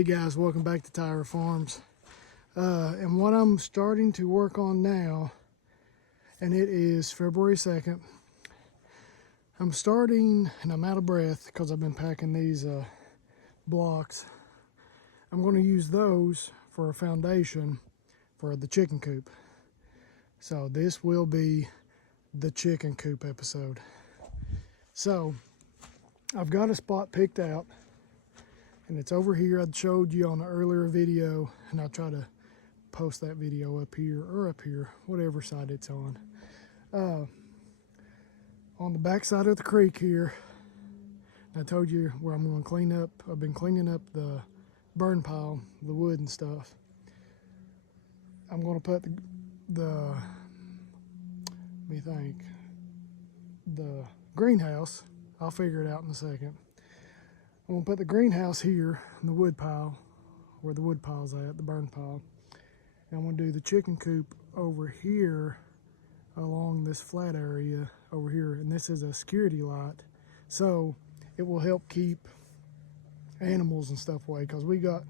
Hey guys, welcome back to Tyra Farms. And what I'm starting to work on now, and it is February 2nd, I'm starting, and I'm out of breath because I've been packing these blocks. I'm going to use those for a foundation for the chicken coop. So this will be the chicken coop episode. So I've got a spot picked out, and it's over here. I showed you on an earlier video, and I'll try to post that video up here or up here, whatever side it's on. On the back side of the creek here, I told you where I'm going to clean up. I've been cleaning up the burn pile, the wood and stuff. I'm going to put the greenhouse. I'll figure it out in a second. I'm going to put the greenhouse here in the wood pile, where the wood pile's at, the burn pile. And I'm going to do the chicken coop over here along this flat area over here. And this is a security lot, so it will help keep animals and stuff away, because we got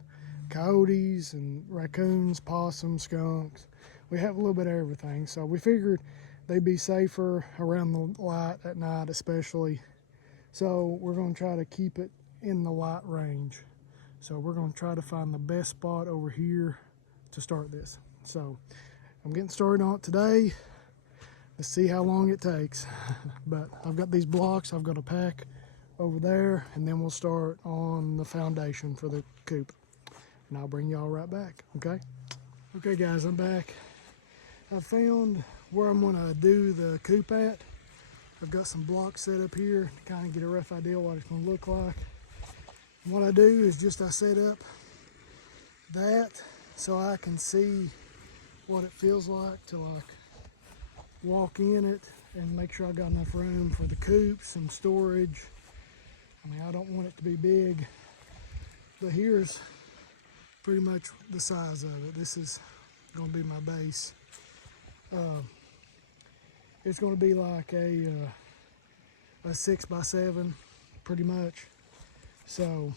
coyotes and raccoons, possums, skunks. We have a little bit of everything. So we figured they'd be safer around the light at night especially. So we're going to try to keep it in the light range. So we're going to try to find the best spot over here to start this. So I'm getting started on it today. Let's see how long it takes. But I've got these blocks I've got to pack over there, and then we'll start on the foundation for the coop. And I'll bring y'all right back, okay? Okay guys, I'm back. I found where I'm gonna do the coop at. I've got some blocks set up here to kind of get a rough idea what it's gonna look like. And what I do is just I set up that so I can see what it feels like to walk in it and make sure I got enough room for the coop, some storage. I mean, I don't want it to be big, but here's pretty much the size of it. This is going to be my base. It's going to be like a 6x7 pretty much. So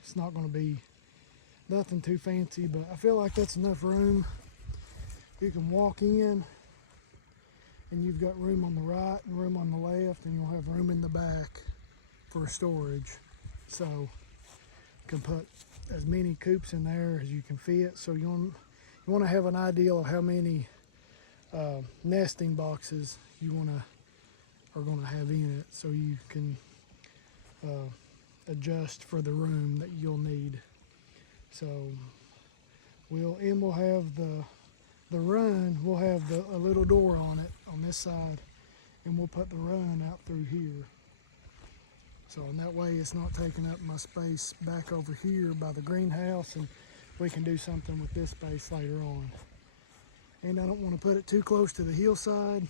it's not going to be nothing too fancy, but I feel like that's enough room. You can walk in and you've got room on the right and room on the left, and you'll have room in the back for storage. So you can put as many coops in there as you can fit. So you want to have an idea of how many nesting boxes you are going to have in it, so you can adjust for the room that you'll need. So we'll have the run. We'll have a little door on it on this side, and we'll put the run out through here. So in that way it's not taking up my space back over here by the greenhouse, and we can do something with this space later on. And I don't want to put it too close to the hillside,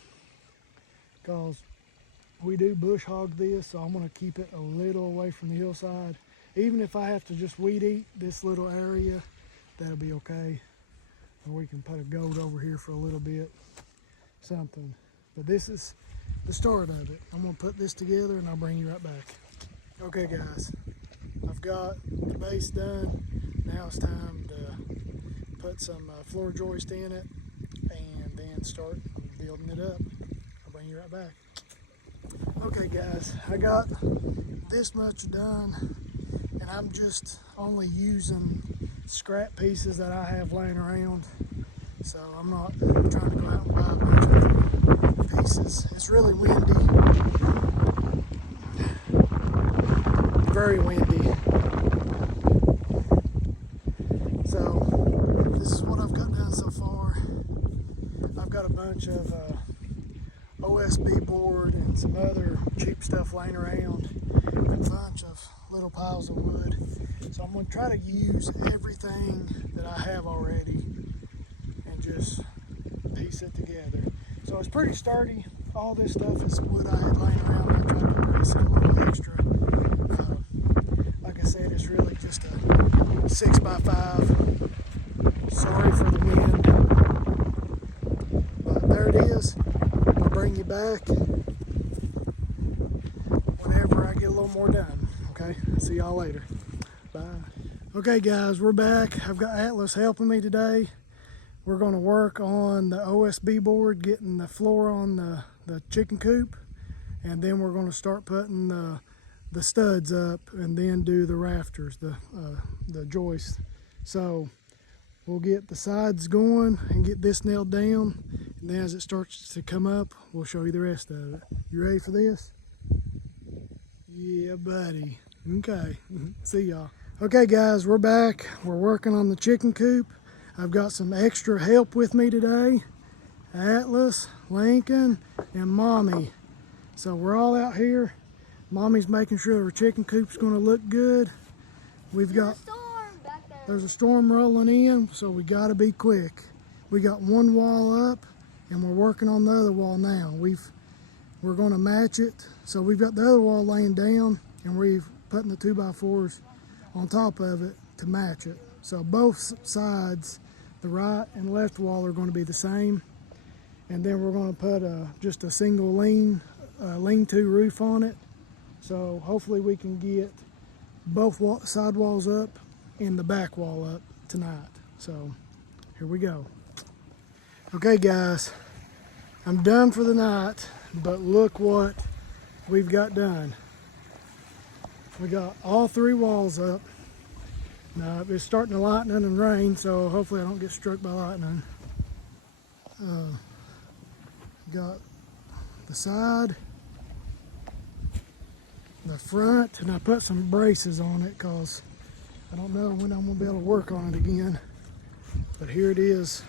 because we do bush hog this, so I'm going to keep it a little away from the hillside. Even if I have to just weed eat this little area, that'll be okay. Or we can put a goat over here for a little bit, something. But this is the start of it. I'm going to put this together and I'll bring you right back. Okay guys, I've got the base done. Now it's time to put some floor joist in it and then start building it up. I'll bring you right back. Okay guys, I got this much done, and I'm just only using scrap pieces that I have laying around. So I'm not trying to go out and buy a bunch of pieces. It's really windy. Very windy. So this is what I've got done so far. I've got a bunch of OSB board and some other cheap stuff laying around, and a bunch of little piles of wood. So I'm going to try to use everything that I have already and just piece it together. So it's pretty sturdy. All this stuff is wood I had laying around. I tried to bring some little extra. Like I said, it's really just a 6x5. Sorry for the wind. But there it is. I'll bring you back whenever I get a little more done. Okay, see y'all later. Bye. Okay guys, we're back. I've got Atlas helping me today. We're gonna work on the OSB board, getting the floor on the chicken coop, and then we're gonna start putting the studs up and then do the rafters, the joists. So we'll get the sides going and get this nailed down, and then as it starts to come up, we'll show you the rest of it. You ready for this? Yeah, buddy. Okay, see y'all. Okay guys, we're back. We're working on the chicken coop. I've got some extra help with me today. Atlas, Lincoln, and Mommy. So we're all out here. Mommy's making sure our chicken coop's gonna look good. There's a storm rolling in, so we gotta be quick. We got one wall up and we're working on the other wall now. We're gonna match it. So we've got the other wall laying down and we're putting the 2x4s on top of it to match it. So both sides, the right and left wall, are gonna be the same. And then we're gonna put just a single lean-to roof on it. So hopefully we can get both side walls up and the back wall up tonight. So here we go. Okay guys, I'm done for the night, but look what we've got done. We got all 3 walls up. Now it's starting to lighten and rain, so hopefully I don't get struck by lightning. Got the side, the front, and I put some braces on it because I don't know when I'm gonna be able to work on it again. But here it is,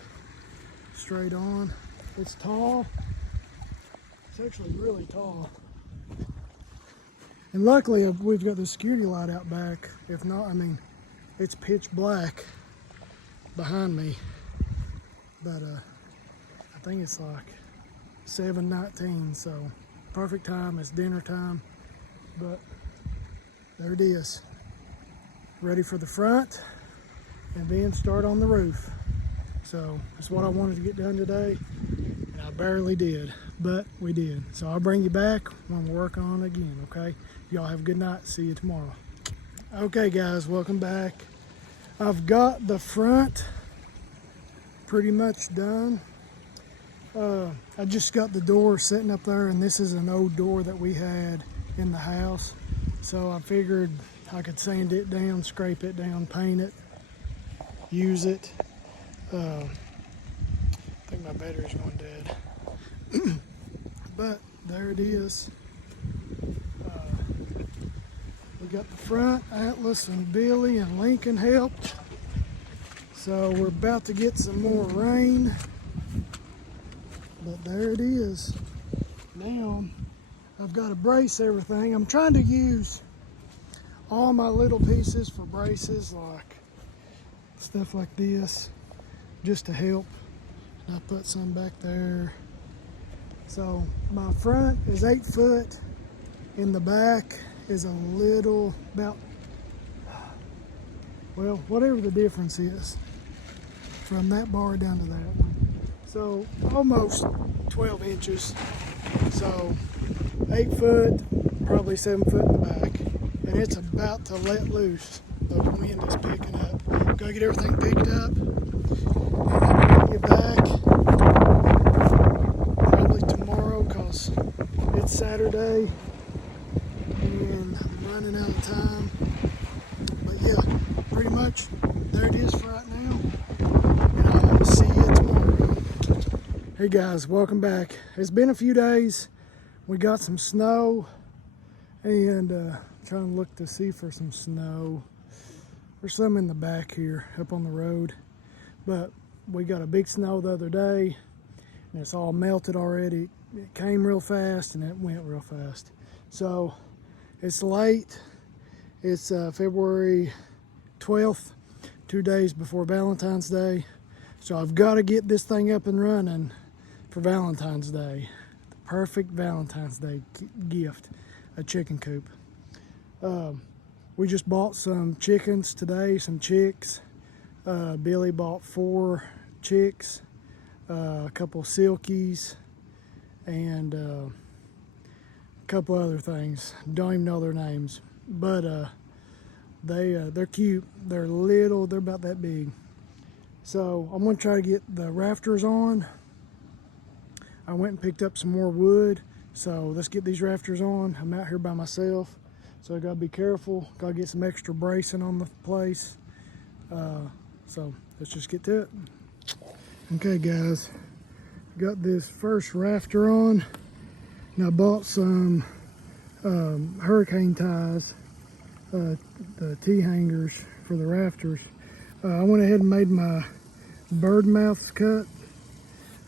straight on. It's tall. It's actually really tall. And luckily we've got the security light out back. If not, I mean, it's pitch black behind me. But I think it's like 7:19, so perfect time. It's dinner time. But there it is. Ready for the front and then start on the roof. So that's what I wanted to get done today, and I barely did, but we did. So I'll bring you back when we're working on it again, okay? Y'all have a good night. See you tomorrow. Okay guys, welcome back. I've got the front pretty much done. I just got the door sitting up there, and this is an old door that we had in the house. So I figured I could sand it down, scrape it down, paint it, use it. I think my battery's going dead. But there it is. We got the front. Atlas and Billy and Lincoln helped. So we're about to get some more rain. But there it is. Now I've got to brace everything. I'm trying to use all my little pieces for braces, like stuff like this, just to help. And I put some back there. So my front is 8 foot, in the back is a little, about, well, whatever the difference is from that bar down to that one. So almost 12 inches. So 8 foot, probably 7 foot in the back. And it's about to let loose. The wind is picking up. Gotta get everything picked up. And get back probably tomorrow, because it's Saturday and I'm running out of time. But yeah, pretty much there it is for right now. And I'll see you tomorrow. Hey guys, welcome back. It's been a few days. We got some snow, and trying to look to see for some snow. There's some in the back here up on the road, but we got a big snow the other day and it's all melted already. It came real fast and it went real fast. So it's late. It's February 12th, 2 days before Valentine's Day. So I've got to get this thing up and running for Valentine's Day. The perfect Valentine's Day gift, a chicken coop. We just bought some chickens today, some chicks. Billy bought 4 chicks, a couple silkies, and a couple other things. Don't even know their names. But They're cute. They're little. They're about that big. So I'm gonna try to get the rafters on. I went and picked up some more wood. So let's get these rafters on. I'm out here by myself, so I gotta be careful. Gotta get some extra bracing on the place. So let's just get to it. Okay guys, got this first rafter on, and I bought some hurricane ties, the T-hangers for the rafters. I went ahead and made my bird mouths cut,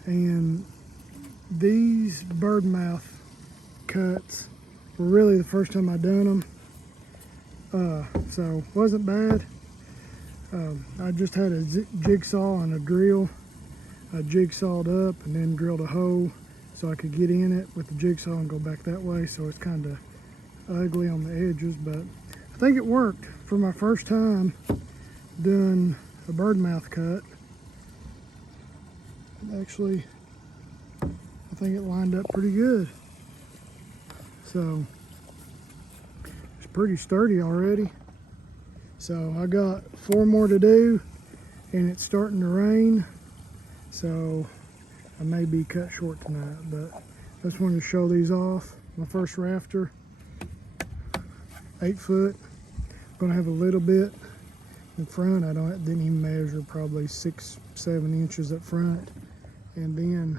and these bird mouth cuts were really the first time I done them, so wasn't bad. I just had a jigsaw and a drill. I jigsawed up and then drilled a hole so I could get in it with the jigsaw and go back that way, so it's kind of ugly on the edges, but I think it worked for my first time doing a bird mouth cut. Actually, I think it lined up pretty good. So it's pretty sturdy already. So I got 4 more to do, and it's starting to rain, so I may be cut short tonight, but I just wanted to show these off. My first rafter, 8 foot. Gonna have a little bit in front. Didn't even measure, probably 6-7 inches up front, and then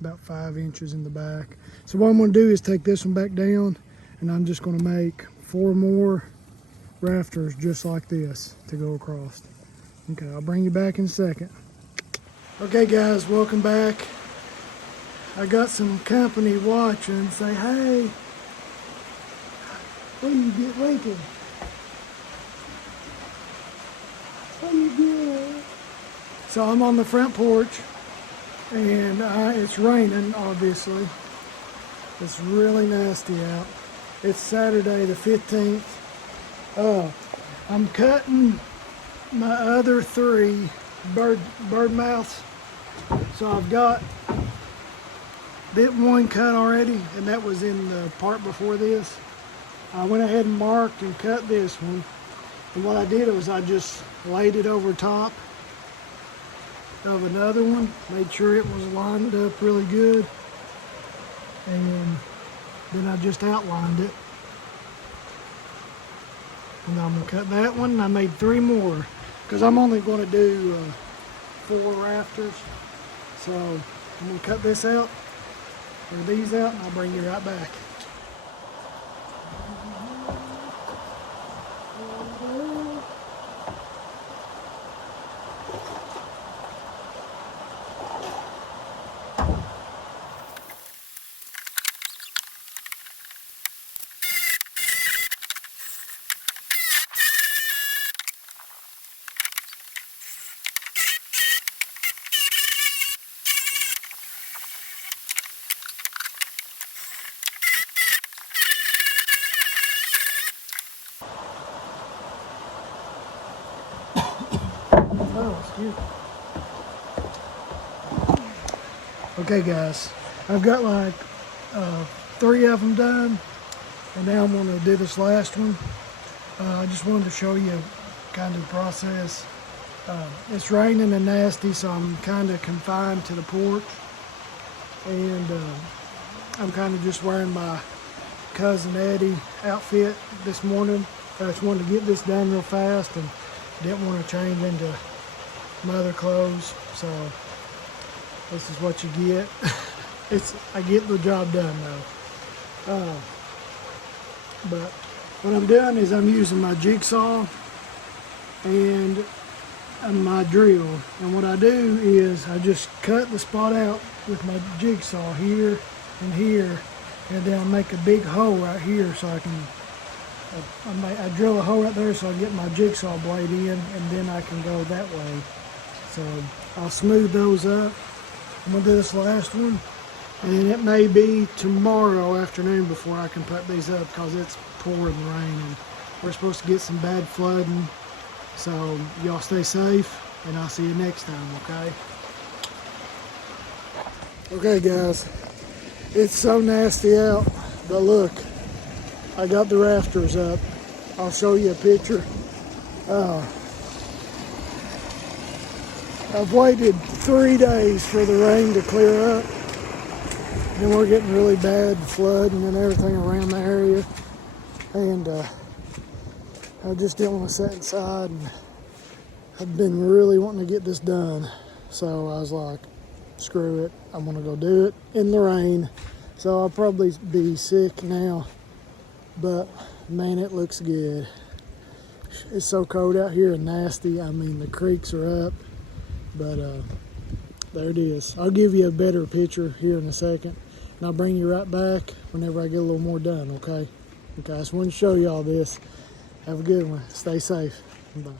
about 5 inches in the back. So what I'm gonna do is take this one back down, and I'm just gonna make 4 more rafters just like this to go across. Okay, I'll bring you back in a second. Okay guys, welcome back. I got some company watching. Say, hey, what do you get, Lincoln? What do you get? So I'm on the front porch, and it's raining, obviously. It's really nasty out. It's Saturday the 15th. I'm cutting my other 3 bird mouths. So I've got Pt.1 cut already, and that was in the part before this. I went ahead and marked and cut this one. And what I did was I just laid it over top of another one, made sure it was lined up really good, and then I just outlined it. And I'm gonna cut that one, and I made 3 more because I'm only gonna do 4 rafters. So I'm gonna cut this out, or these out, and I'll bring you right back. Oh, excuse me. Okay guys, I've got like 3 of them done, and now I'm going to do this last one. I just wanted to show you kind of the process. It's raining and nasty, so I'm kind of confined to the porch, and I'm kind of just wearing my Cousin Eddie outfit this morning. I just wanted to get this done real fast and didn't want to change into my other clothes, so this is what you get. I get the job done though. But what I'm doing is I'm using my jigsaw and my drill, and what I do is I just cut the spot out with my jigsaw here and here, and then I make a big hole right here so I can I drill a hole right there so I get my jigsaw blade in, and then I can go that way. So I'll smooth those up. I'm gonna do this last one, and it may be tomorrow afternoon before I can put these up because it's pouring rain and we're supposed to get some bad flooding. So y'all stay safe, and I'll see you next time, okay? Okay guys, it's so nasty out, but look, I got the rafters up, I'll show you a picture. I've waited 3 days for the rain to clear up. Then we're getting really bad flooding and everything around the area. And I just didn't want to sit inside, and I've been really wanting to get this done. So I was like, screw it, I'm gonna go do it in the rain. So I'll probably be sick now, but man, it looks good. It's so cold out here and nasty. I mean, the creeks are up, but there it is. I'll give you a better picture here in a second, and I'll bring you right back whenever I get a little more done, okay? Okay, I just wanted to show you all this. Have a good one. Stay safe. Bye.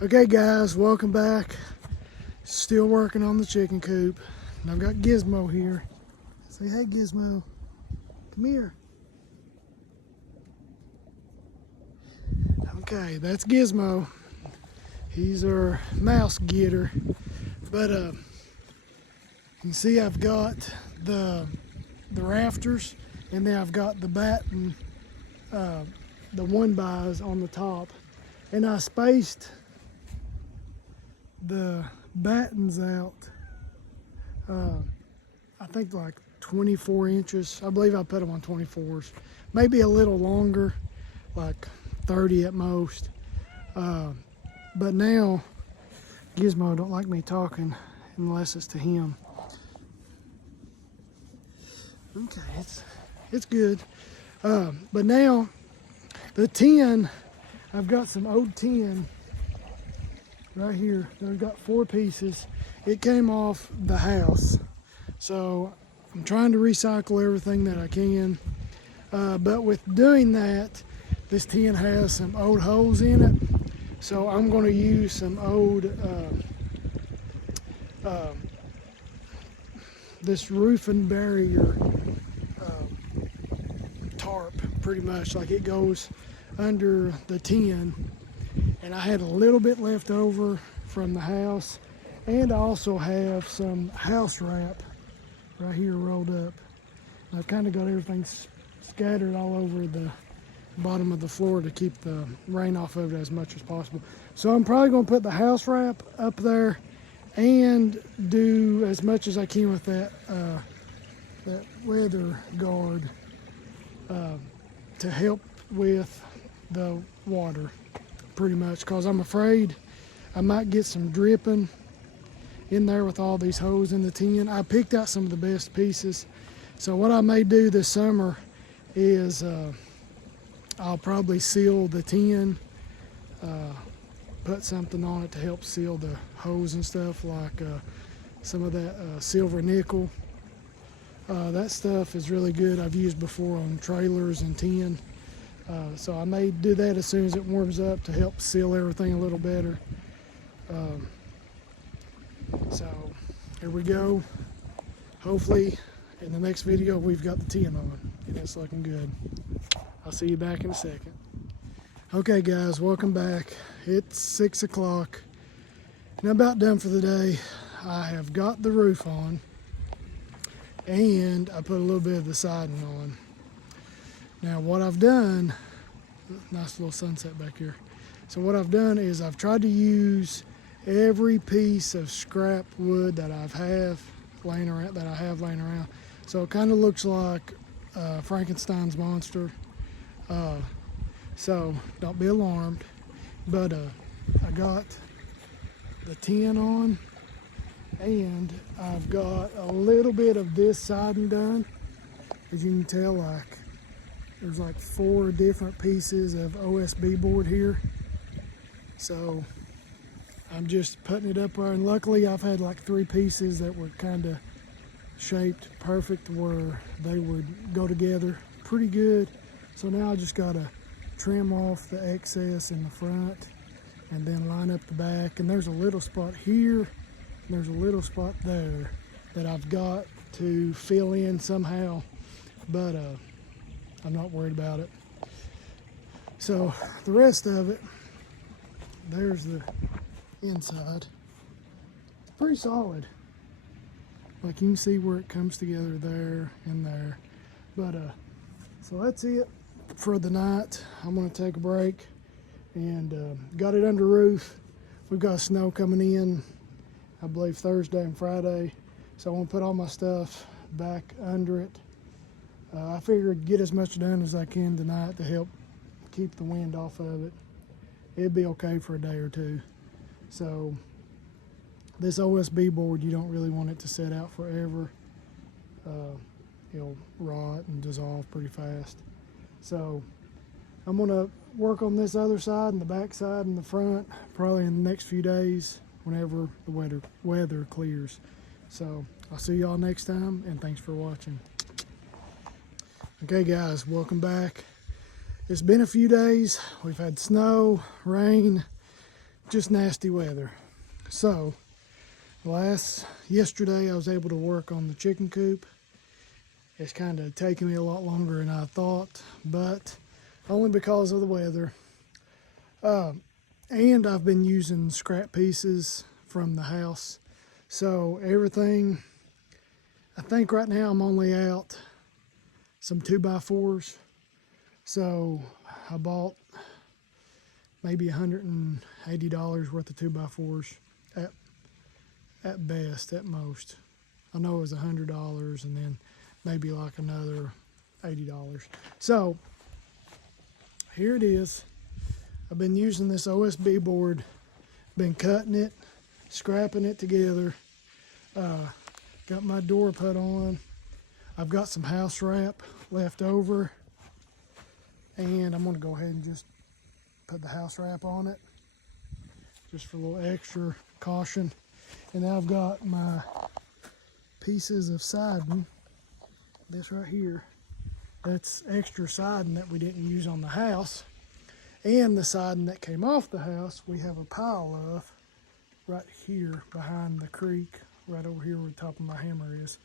Okay, guys, welcome back. Still working on the chicken coop. And I've got Gizmo here. Say, hey, Gizmo. Come here. Okay, that's Gizmo. He's our mouse getter. But you can see I've got the rafters, and then I've got the batten, the 1-bys on the top. And I spaced the battens out, I think like 24 inches. I believe I put them on 24s. Maybe a little longer, like 30 at most. But now, Gizmo don't like me talking unless it's to him. Okay, it's good. But now, the tin, I've got some old tin right here. I've got 4 pieces. It came off the house. So I'm trying to recycle everything that I can. But with doing that, this tin has some old holes in it. So I'm going to use some old, this roof and barrier tarp, pretty much. Like, it goes under the tin. And I had a little bit left over from the house. And I also have some house wrap right here rolled up. I've kind of got everything scattered all over the bottom of the floor to keep the rain off of it as much as possible. So I'm probably going to put the house wrap up there and do as much as I can with that weather guard to help with the water, pretty much, because I'm afraid I might get some dripping in there with all these holes in the tin. I picked out some of the best pieces. So what I may do this summer is I'll probably seal the tin, put something on it to help seal the hose and stuff, like some of that silver nickel. That stuff is really good. I've used before on trailers and tin. So I may do that as soon as it warms up to help seal everything a little better. So here we go. Hopefully in the next video we've got the tin on and it's looking good. I'll see you back in a second. Okay guys, welcome back. It's 6 o'clock and I'm about done for the day. I have got the roof on and I put a little bit of the siding on. Now what I've done, nice little sunset back here. So what I've done is I've tried to use every piece of scrap wood that I have laying around. So it kind of looks like Frankenstein's monster. So don't be alarmed. But I got the tin on, and I've got a little bit of this siding done. As you can tell, like there's like 4 different pieces of OSB board here. So I'm just putting it up there, and luckily I've had like 3 pieces that were kind of shaped perfect where they would go together pretty good. So now I just gotta trim off the excess in the front and then line up the back. And there's a little spot here, and there's a little spot there that I've got to fill in somehow, but I'm not worried about it. So the rest of it, there's the inside. It's pretty solid. Like you can see where it comes together there and there. But so that's it for the night. I'm gonna take a break and got it under roof. We've got snow coming in, I believe Thursday and Friday. So I want to put all my stuff back under it. I figured get as much done as I can tonight to help keep the wind off of it. It'd be okay for a day or two. So this OSB board, you don't really want it to set out forever. It'll rot and dissolve pretty fast. So I'm gonna work on this other side and the back side and the front probably in the next few days whenever the weather clears. So I'll see y'all next time, and thanks for watching. Okay guys, welcome back. It's been a few days. We've had snow, rain, just nasty weather. So yesterday I was able to work on the chicken coop. It's kind of taken me a lot longer than I thought, but only because of the weather. And I've been using scrap pieces from the house. So everything, I think right now I'm only out some 2x4s. So I bought maybe $180 worth of 2x4s at best, at most. I know it was $100 and then maybe like another $80. So here it is. I've been using this OSB board, been cutting it, scrapping it together. Got my door put on. I've got some house wrap left over, and I'm gonna go ahead and just put the house wrap on it, just for a little extra caution. And now I've got my pieces of siding, this right here. That's extra siding that we didn't use on the house. And the siding that came off the house, we have a pile of right here behind the creek, right over here where the top of my hammer is.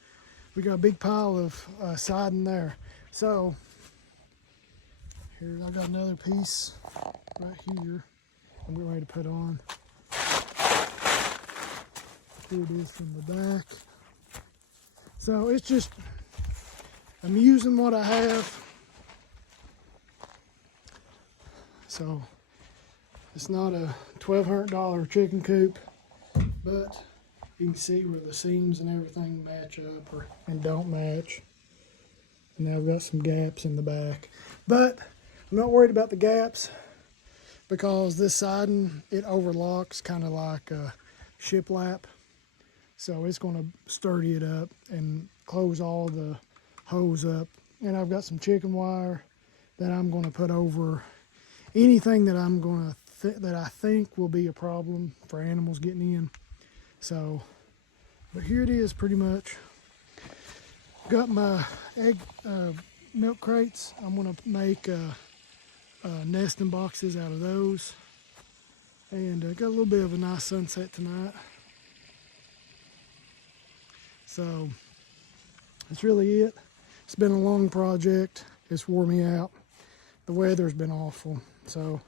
We got a big pile of siding there. So here I got another piece right here I'm getting ready to put on. Here it is from the back. So it's just, I'm using what I have. So it's not a $1,200 chicken coop, but you can see where the seams and everything match up and don't match. And now I've got some gaps in the back, but I'm not worried about the gaps because this siding, it overlocks kind of like a shiplap. So it's going to sturdy it up and close all the holes up. And I've got some chicken wire that I'm going to put over anything that I'm going to that I think will be a problem for animals getting in. So, but here it is pretty much. Got my milk crates. I'm going to make nesting boxes out of those. And got a little bit of a nice sunset tonight. So that's really it. It's been a long project. It's wore me out. The weather's been awful. So,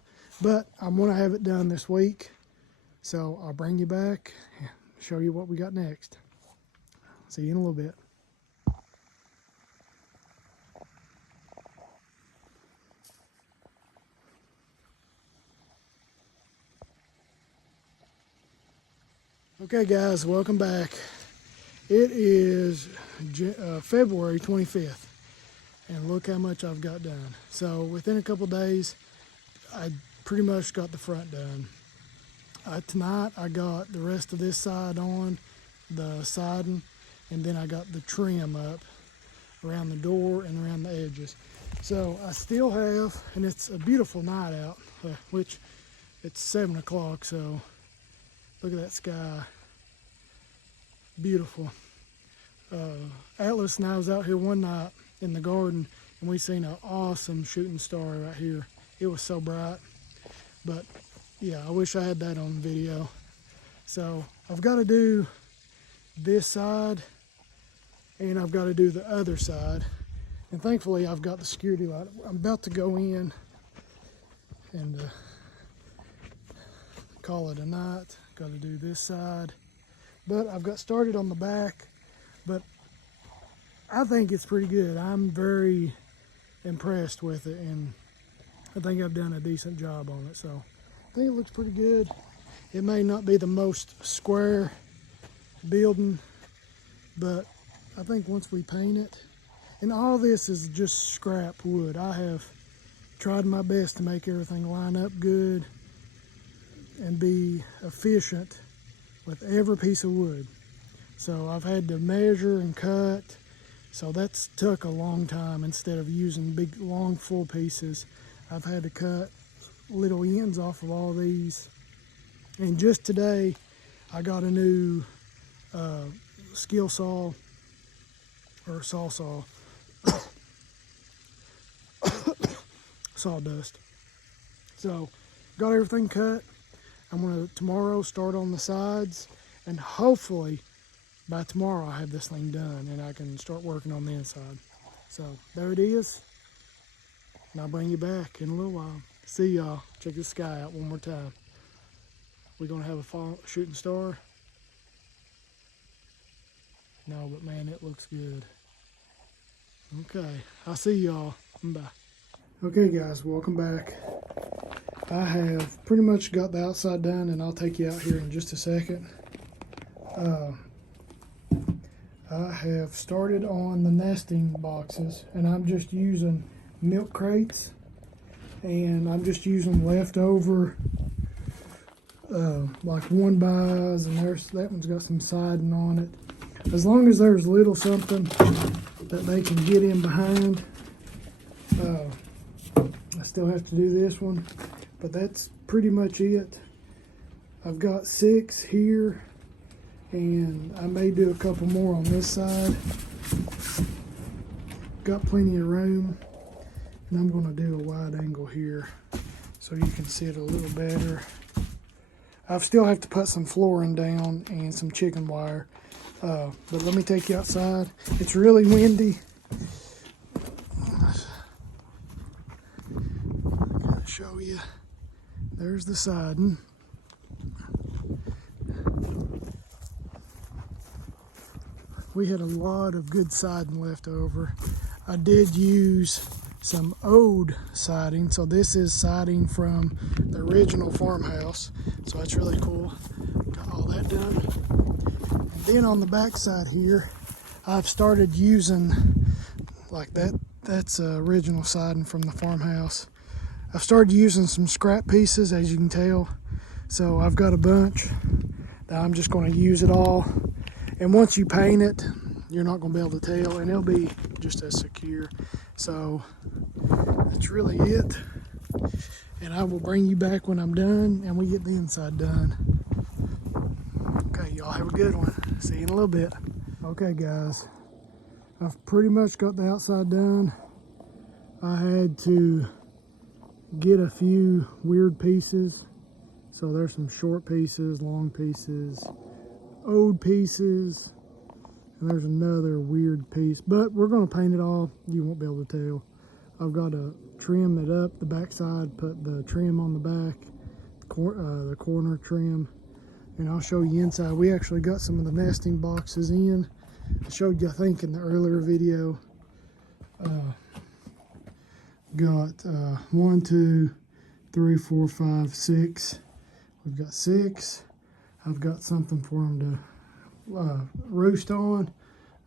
but I'm gonna have it done this week. So I'll bring you back and show you what we got next. See you in a little bit. Okay guys, welcome back. It is February 25th, and look how much I've got done. So within a couple days, I pretty much got the front done. Tonight I got the rest of this side on, the siding, and then I got the trim up around the door and around the edges. So I still have, and it's a beautiful night out, which it's 7 o'clock, so look at that sky. Beautiful. Atlas and I was out here one night in the garden, and we seen an awesome shooting star right here. It was so bright, but yeah, I wish I had that on video. So I've got to do this side, and I've got to do the other side, and thankfully I've got the security light. I'm about to go in and call it a night. Got to do this side, but I've got started on the back, but I think it's pretty good. I'm very impressed with it, and I think I've done a decent job on it. So I think it looks pretty good. It may not be the most square building, but I think once we paint it, and all this is just scrap wood. I have tried my best to make everything line up good and be efficient with every piece of wood. So I've had to measure and cut. So that's took a long time. Instead of using big, long, full pieces, I've had to cut little ends off of all these. And just today, I got a new skill saw, or saw, sawdust. So, got everything cut. I'm gonna tomorrow start on the sides, and hopefully by tomorrow I have this thing done and I can start working on the inside. So there it is, and I'll bring you back in a little while. See y'all. Check the sky out one more time. We're gonna have a fall shooting star. No, but man, it looks good. Okay, I'll see y'all. Bye. Okay guys, welcome back. I have pretty much got the outside done, and I'll take you out here in just a second. I have started on the nesting boxes, and I'm just using milk crates, and I'm just using leftover like 1-bys, and that one's got some siding on it. As long as there's little something that they can get in behind. I still have to do this one, but that's pretty much it. I've got 6 here, and I may do a couple more on this side. Got plenty of room, and I'm going to do a wide angle here so you can see it a little better. I still have to put some flooring down and some chicken wire, but let me take you outside. It's really windy. Gotta show you. There's the siding. We had a lot of good siding left over. I did use some old siding, so this is siding from the original farmhouse, so that's really cool. Got all that done. And then on the back side here, I've started using like that's original siding from the farmhouse. I've started using some scrap pieces, as you can tell, so I've got a bunch that I'm just going to use it all. And once you paint it, you're not going to be able to tell, and it'll be just as secure. So that's really it. And I will bring you back when I'm done and we get the inside done. Okay, y'all have a good one. See you in a little bit. Okay, guys, I've pretty much got the outside done. I had to get a few weird pieces. So there's some short pieces, long pieces, old pieces, and there's another weird piece, but we're going to paint it all. You won't be able to tell. I've got to trim it up the back side, put the trim on the back, the corner trim, and I'll show you inside. We actually got some of the nesting boxes in. I showed you, I think, in the earlier video. Got 1, 2, 3, 4, 5, 6. We've got 6. I've got something for them to roost on,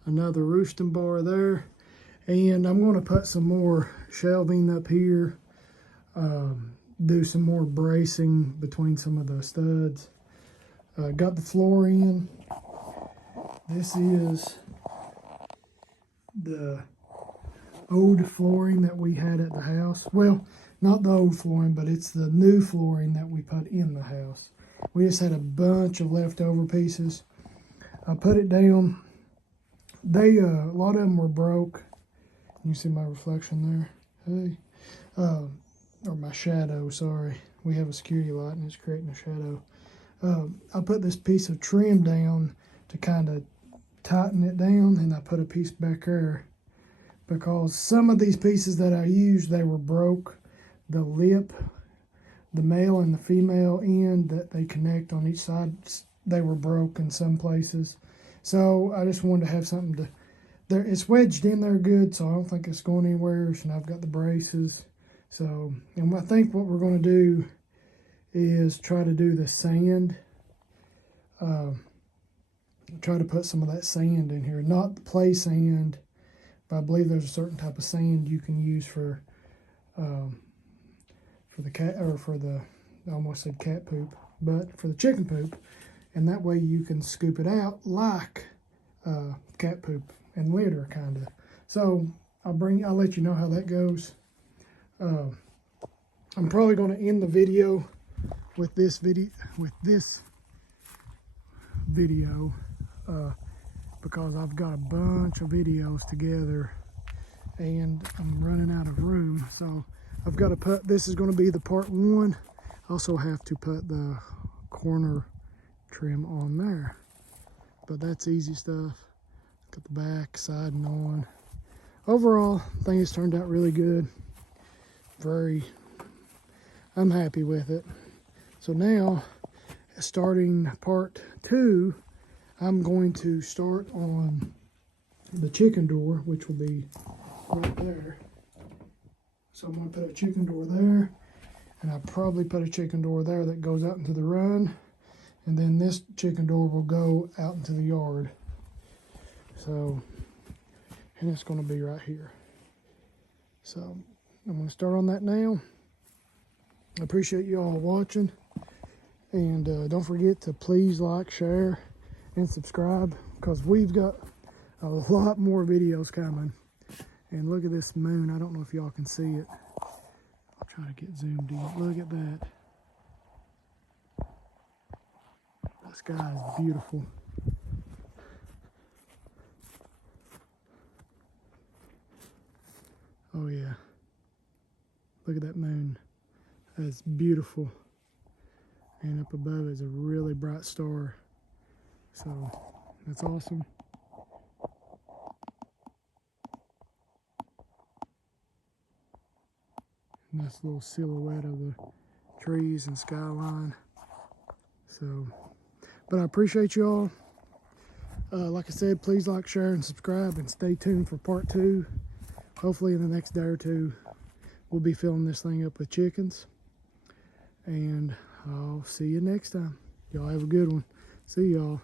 another roosting bar there, and I'm going to put some more shelving up here, do some more bracing between some of the studs. Got the floor in. This is the old flooring that we had at the house. Well, not the old flooring, but it's the new flooring that we put in the house. We just had a bunch of leftover pieces. I put it down. A lot of them were broke. You see my reflection there. Hey, or my shadow. Sorry, we have a security light and it's creating a shadow. I put this piece of trim down to kind of tighten it down, and I put a piece back there because some of these pieces that I used, they were broke. The lip, the male and the female end that they connect on each side, they were broke in some places. So I just wanted to have something it's wedged in there good, so I don't think it's going anywhere. And I've got the braces. So, and I think what we're going to do is try to do the sand. Try to put some of that sand in here, not the play sand, but I believe there's a certain type of sand you can use for the cat, or for the, I almost said cat poop, but for the chicken poop, and that way you can scoop it out like cat poop and litter, kind of. So I'll let you know how that goes. I'm probably going to end the video with this video, because I've got a bunch of videos together and I'm running out of room. So I've got to put, this is going to be the part 1. I also have to put the corner trim on there, but that's easy stuff. Got the back, side, and on. Overall, things turned out really good. I'm happy with it. So now, starting part 2, I'm going to start on the chicken door, which will be right there. So I'm going to put a chicken door there, and I'll probably put a chicken door there that goes out into the run, and then this chicken door will go out into the yard. So, and it's going to be right here. So I'm going to start on that now. I appreciate you all watching, and don't forget to please like, share, and subscribe, because we've got a lot more videos coming. And look at this moon. I don't know if y'all can see it. I'll try to get zoomed in. Look at that. The sky is beautiful. Oh yeah. Look at that moon. That's beautiful. And up above is a really bright star. So that's awesome. Nice little silhouette of the trees and skyline. So, but I appreciate you all. Like I said, please like, share, and subscribe, and stay tuned for part 2. Hopefully in the next day or 2, we'll be filling this thing up with chickens. And I'll see you next time. Y'all have a good one. See y'all.